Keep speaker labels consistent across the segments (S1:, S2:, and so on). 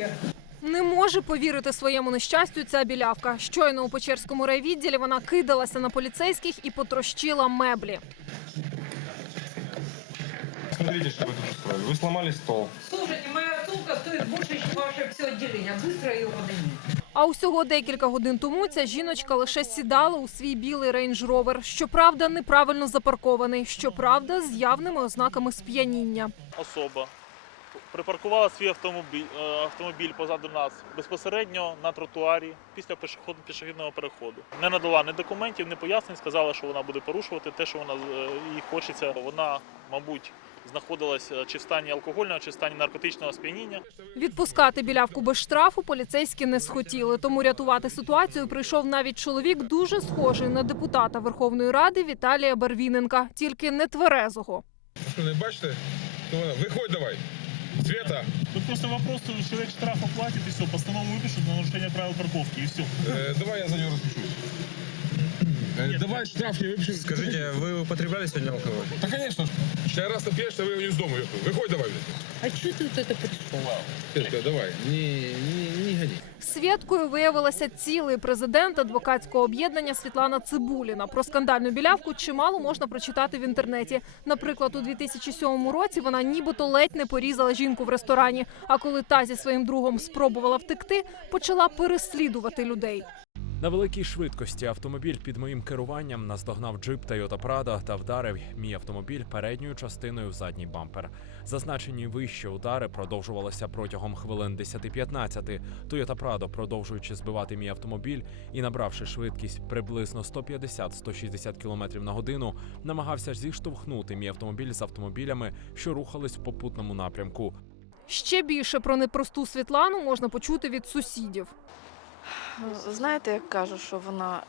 S1: вообще.
S2: Не може повірити своєму нещастю ця білявка. Щойно у Печерському райвідділі вона кидалася на поліцейських і потрощила меблі.
S3: Смотрите, что вы тут устроили. Вы сломали стол.
S1: Слушайте, моя сумка стоит больше, чем ваше все отделение. Быстро ее поднимите.
S2: А усього декілька годин тому ця жіночка лише сідала у свій білий рейндж ровер. Щоправда, неправильно запаркований. Щоправда, з явними ознаками сп'яніння.
S4: особа припаркувала свій автомобіль, е, автомобіль позаду нас безпосередньо на тротуарі після пішохідного переходу. Не надала ні документів, ні пояснень, сказала, що вона буде порушувати те, що вона е, їй хочеться. Вона, мабуть, знаходилась е, чи в стані алкогольного, чи в стані наркотичного сп'яніння.
S2: Відпускати білявку без штрафу поліцейські не схотіли. Тому рятувати ситуацію прийшов навіть чоловік, дуже схожий на депутата Верховної Ради Віталія Барвіненка, тільки не тверезого.
S3: Что, не бачите? Вона? Виходь давай. Света,
S4: Тут просто вопрос, что человек штраф оплатит и все, постанову выпишут на нарушение правил парковки и все.
S3: э, давай я за него распишусь. Э, давай штраф не выпишем.
S5: Скажите, вы употребляли сегодня алкоголь?
S3: Да, конечно. Сейчас раз напьешь, ты выгоню из дома. ёпта. Выходь давай. блядь.
S1: А что ты вот это пришел?
S3: Светка, давай. Не, не, не гони.
S2: Свідкою виявилася цілий президент адвокатського об'єднання Світлана Цибуліна. Про скандальну білявку чимало можна прочитати в інтернеті. Наприклад, у 2007 році вона нібито ледь не порізала жінку в ресторані. А коли та зі своїм другом спробувала втекти, почала переслідувати людей.
S6: На великій швидкості автомобіль під моїм керуванням наздогнав джип Toyota Prado та вдарив мій автомобіль передньою частиною в задній бампер. Зазначені вище удари продовжувалися протягом хвилин 10-15. Toyota Prado, продовжуючи збивати мій автомобіль і набравши швидкість приблизно 150-160 км на годину, намагався зіштовхнути мій автомобіль з автомобілями, що рухались в попутному напрямку.
S2: Ще більше про непросту Світлану можна почути від сусідів.
S7: Знаєте, як кажуть, що вона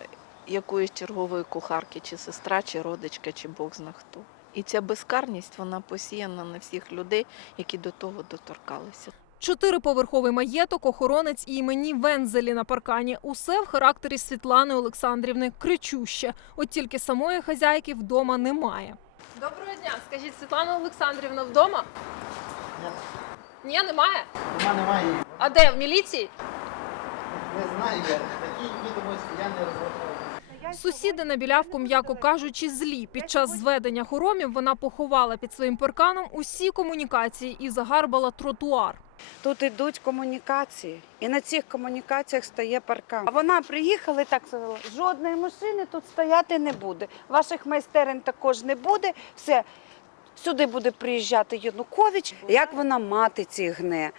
S7: якоїсь чергової кухарки, чи сестра, чи родичка, чи Бог зна хто. І ця безкарність вона посіяна на всіх людей, які до того доторкалися.
S2: Чотириповерховий маєток, охоронець і імені Вензелі на паркані. Усе в характері Світлани Олександрівни кричуще. От тільки самої хазяйки вдома немає. Доброго дня. Скажіть, Світлана Олександрівна вдома? Ні, немає.
S8: Нема немає.
S2: А де? В міліції?
S8: Не знаю я. Такі відомості я не розраховую.
S2: Сусіди на білявку, м'яко кажучи, злі. Під час зведення хоромів вона поховала під своїм парканом усі комунікації і загарбала тротуар.
S9: Тут ідуть комунікації, і на цих комунікаціях стає паркан. А вона приїхала і так сказала: жодної машини тут стояти не буде. Ваших майстерень також не буде. Все. Сюди буде приїжджати Янукович. Як вона мати ці гне?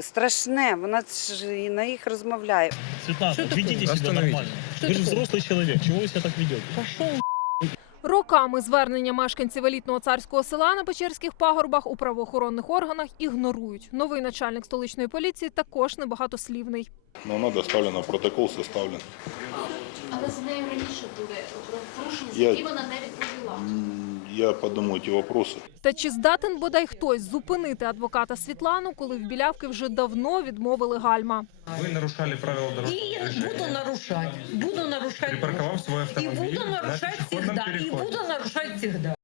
S9: Страшне, вона ж і на їх розмовляє.
S4: Ведіть себе
S5: Остановіть.
S4: нормально.
S1: Що
S4: Ви ж
S1: таке?
S4: взрослий чоловік, чого ви себе так ведете?
S2: Роками звернення мешканців елітного царського села на Печерських пагорбах у правоохоронних органах ігнорують. Новий начальник столичної поліції також небагатослівний.
S10: Ну, вона доставлена, протокол составлен.
S11: Але з нею раніше були порушення, за
S10: Я-
S11: які вона не відповіла.
S10: Я подумаю ті вопроси.
S2: Та чи здатен бодай хтось зупинити адвоката Світлану, коли в білявки вже давно відмовили гальма?
S5: Ви нарушали правила
S1: И
S5: дорожного
S1: буду
S5: нарушати,
S1: нарушать. Буду нарушать.
S5: Припарковав свой
S1: И
S5: автомобиль
S1: буду
S5: на
S1: нарушать
S5: пешеходном
S1: всегда. И
S5: переходе.
S1: буду нарушать всегда.